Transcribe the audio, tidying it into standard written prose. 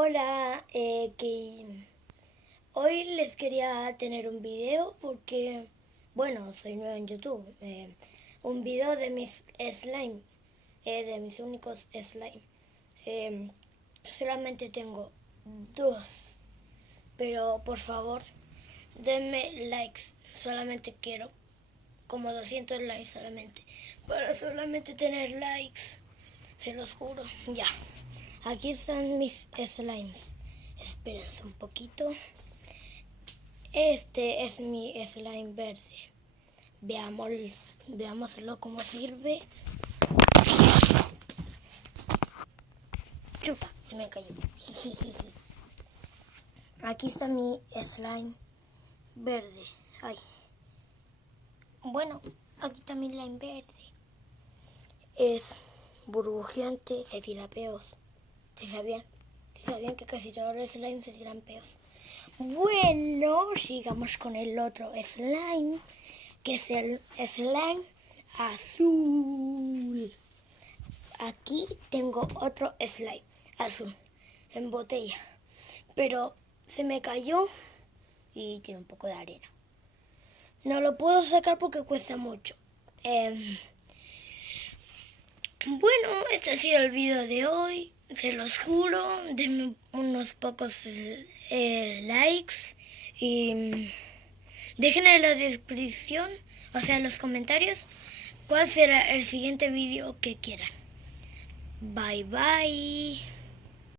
Hola, que hoy les quería tener un video porque, bueno, soy nuevo en YouTube. Un video de mis slime, de mis únicos slime. Eh, Solamente tengo dos, pero por favor, denme likes. Solamente quiero como 200 likes solamente, para solamente tener likes. Se los juro. Ya. Aquí están mis slimes. Espérense un poquito. Este es mi slime verde. Veámoslo cómo sirve. Chuta, se me cayó. Jijijiji. Aquí está mi slime verde. Ay. Bueno, aquí está mi slime verde. Es burbujeante, se tira peos. ¿Sí sabían? ¿Sí sabían que casi todos los slime se tiran peos? Bueno, sigamos con el otro slime, que es el slime azul. Aquí tengo otro slime azul en botella, pero se me cayó y tiene un poco de arena. No lo puedo sacar porque cuesta mucho. Bueno, este ha sido el video de hoy. Se los juro, denme unos pocos likes y dejen en la descripción, o sea en los comentarios, cuál será el siguiente video que quieran. Bye bye.